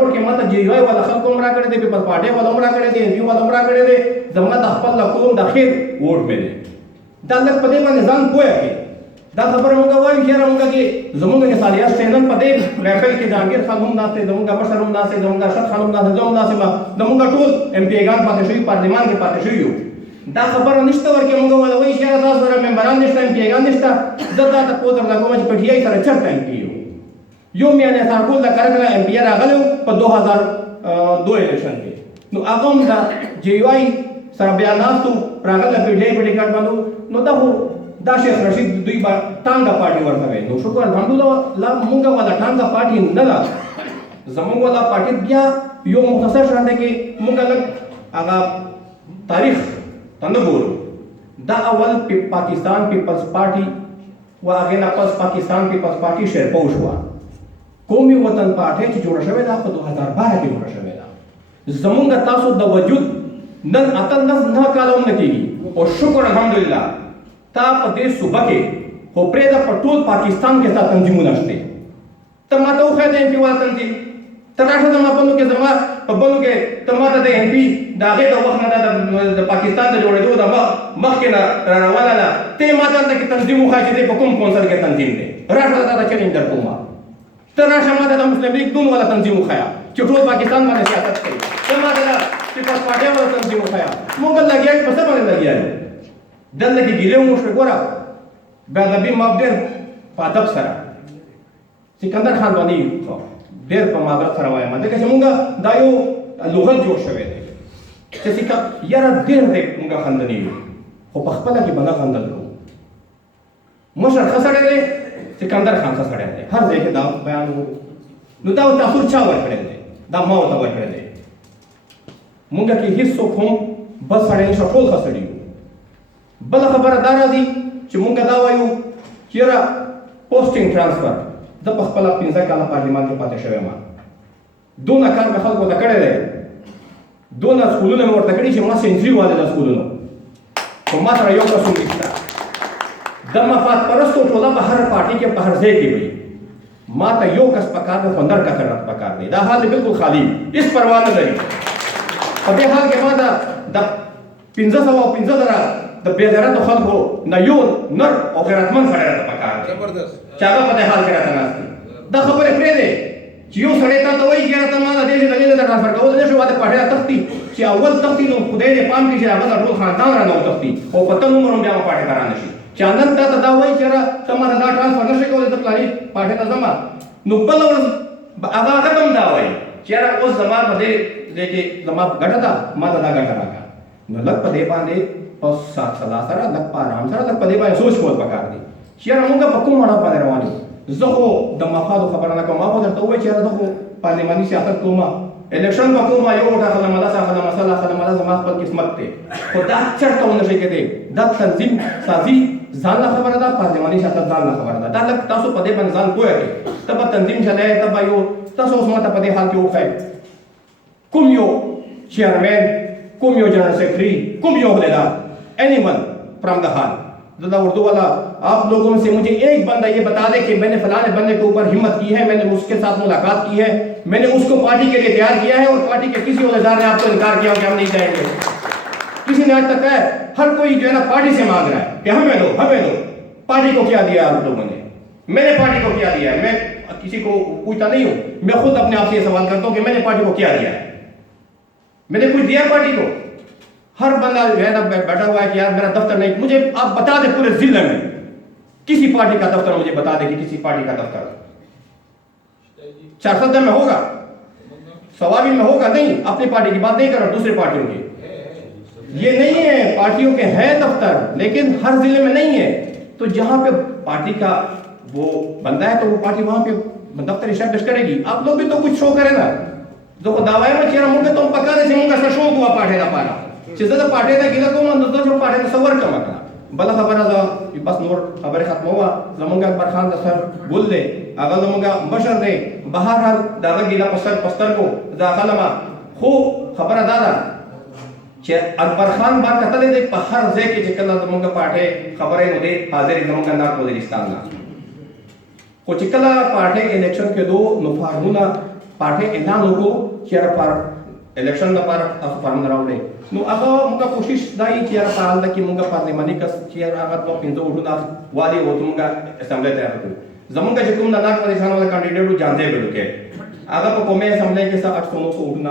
روډ کې ماته جی وای ولا خلک عمره کړی دی پیپلز پارټي ولا عمره کړی دی ایو ولا عمره کړی دی زما د خپل قوم د خیر ووټ مې دی دا لږ په دې باندې ځان پوهه کې دا خبره موږ وایو چې موږ کې زموږ کې سالیاس چینل په دې محفل کې جهانگیر خان هم ناشته زموږ مشر هم ناشته زموږ ارشد خان هم ناشته زموږ ناشته زموږ ټول ایم پی ګان پاتې شوي پارلیمان کې پاتې شوي یو دا خبره نشته ورکه موږ وایو چې تاسو سره ممبران نشته ایم پی ګان نشته زدا ته پوتر دا کوم چې په ټي آی سره چرته ایم پی یو میانه سارکول د کارګر ایم پی راغلو په 2002 الیکشن کې نو هغه هم دا جی وای سره بیا ناستو راغله په ډېر په ټیکټ باندې نو دا شیخ رشید دوی با ټانګه پارټي ورته وي نو شکر الحمدلله لا مونږه ولا ټانګه پارټي نه ده زمونږ ولا پارټي بیا یو مختصر شان دی کې مونږه لږ هغه تاریخ څنګه ګورو دا اول پاکستان پیپلز پارټي و هغه نه پس پاکستان پیپلز پارټي شیرپو شو قومي وطن پارټي چې جوړه شوې ده په 2012 کې جوړه شوې ده زمونږ تاسو د وجود نن اتل نه کالوم نه کیږي او شکر الحمدلله تا په دې صوبه کې خو پرې د ټول پاکستان کې تا تنظیمونه شته ته ماته وښیه د ایم پي والا تنظیم ته راشه زما په نو کې زما په بلو کې ته ماته د ایم پي د هغې د وخت نه د پاکستان د جوړېدو د مخکې نه را روانه ده ته یې ماته هلته کې تنظیم وښیه چې دی په کوم کونسل کې تنظیم دی راشه تا ته چلینج درکوم ته راشه ماته د مسلم لیگ دون والا تنظیم وښیه چې ټول پاکستان باندې سیاست کوي ته ماته د پیپلز پارټۍ والا تنظیم وښیه موږ لګیا یو په څه باندې لګیا یو دلته کې ګیلې وشوې ګوره بیا ادبي ما ډېر په ادب سره سکندر خان باندې ډېر په معذرت سره وایم ځکه چې مونږ دا یو لغت جوړ شوی دی چې یاره ډېر دی مونږ خندني یو خو په خپله کې به نه خندل کوو مشر ښه سړی دی سکندر خان ښه سړی دی هر ځای کې دا بیان وو نو دا تاثر چا ورکړی دی دا ما ورته ورکړی دی مونږ کې هېڅوک هم بس سړی نشته ټول ښه سړي یو بل خبره دا راځي چې مونږ دا وایو چې یاره پوسټینګ ټرانسفر زه په خپله 15 کاله پارلیمان کې پاتې شوی یم دونه کار مې خلکو ته کړی دی دونه سکولونه مې ورته کړي چې ما سینچري والی د سکولونو خو ما سره یو کس هم نشته د مفاد پرستو ټوله په هر پارټي کې په هر ځای کې وي ما ته یو کس پکار دی خو 15 کس راته پکار دی دا حال بالکل خالی هېڅ پروا نه لري په دې حال کې ما د 1515 د بې غیرتو خلکو نه یو نر او غیرتمند سړی راته پکار دی چې هغه په دې حال کې راته ناست دي دا خبرې پرېږدې چې یو سړی تا ته وایي چې یاره ته ما د دې دلیل ته ټرانسفر کول نه شو واده پاټۍ را تښتي چې اول تښتي نو خدای دې پام کړي چې هغه د ټول خاندان رانه وتښتي او په تن عمر هم بیا پاټۍ ته رانه شي چې نن تا ته دا وایي چې یاره ته ما دا ټرانسفر نه شې کولی زه پلاني پاټۍ ته ځم نو بله ورځ هغه ته هم دا وایي چې یاره اوس زما په دې ځای کې زما ګټه ده ما ته دا ګټه راکړه نو لږ په دې باندې په سات سلا سره لږ په ارام سره لږ په دې باندې سوچ کول پکار دي چې یاره مونږ په کوم اړه باندې روان یو زه خو د مفادو خبره نه کوم ما خو درته ووایي چې یاره زه خو پارلماني سیاست کوم الیکشن به کوم یو وټ اخلم الله اخلم مسله اخلم الله زما خپل قسمت دی خو دا چېرته ونه شي کېدی دا تنظیم سازي ځان له خبره ده پارلماني سیاست ځان له خبره ده دا لږ تاسو په دې باندې ځان پوهه کړئ ته به تنظیم چلایې ته به یو تاسو اوس ماته په دې حال کې وښایئ کوم یو چیئرمین کوم یو جنرل سیکرټري کوم یو عہدیدار anyone from the hall दादा उर्दू वाला आप लोगों से मुझे एक बंदा ये बता दे कि मैंने फलाने बंदे के ऊपर हिम्मत की है मैंने उसके साथ मुलाकात की है मैंने उसको पार्टी के लिए तैयार किया है और पार्टी के किसी उम्मीदवार ने आपको इनकार किया कि हम नहीं जाएंगे किसी ने आज तक कहा हर कोई जो है ना पार्टी से मांग रहा है कि हमें दो पार्टी को क्या दिया आप लोगों ने मैंने पार्टी को क्या दिया मैं किसी को पूछता नहीं हूँ मैं खुद अपने आप से ये सवाल करता हूँ कि मैंने पार्टी को क्या दिया है मैंने कुछ दिया पार्टी को हर बंदा जो है ना बैठा हुआ है कि यार मेरा दफ्तर नहीं मुझे आप बता दे पूरे जिले में किसी पार्टी का दफ्तर मुझे बता दे कि किसी पार्टी का दफ्तर 470 में होगा सवाबी में होगा नहीं अपनी पार्टी की बात नहीं कर रहा दूसरी पार्टियों की ये नहीं है पार्टियों के है दफ्तर लेकिन हर जिले में नहीं है तो जहां पे पार्टी का वो बंदा है तो वो पार्टी वहां पे दफ्तर इस्टेब्लिश करेगी आप लोग भी तो कुछ शो करें ना जो दावा में चेहरा मुंगे तुम पका दे मुंगा सा शो हुआ पार्टी ना पारा چې زه د پاټۍ ته ګیله کوم نو زه پاټۍ ته څه ورکړم که نه بله خبره زه بس نور خبرې ختموه زمونږ اکبر خان د سر ګل دی هغه زمونږ مشر دی بهرحال د هغه ګیله په سترګو زه اخلمه خو خبره دا ده چې اکبر خان با کتلی دی په هر ځای کې چې کله زمونږ پاټۍ خبرې نو دی حاضر زمونږ ناک وزیرستان نه خو چې کله پاټۍ الیکشن کېدو نو فارمونه पार्टी एलान लोको चेयर पर इलेक्शन दा पर फॉर्म रावले नु अब मुका कोशिश दाई चेयर पाल दा की मुका पार्लियामेंट का चेयर आगत नो पिंजो उठुना वाली हो तुमका असेंबली तैयार कर जमुन का जकुम ना नाक वाले खान वाला कैंडिडेट जानते बेलुके आगा को कोमे असेंबली के साथ सोनो को उठना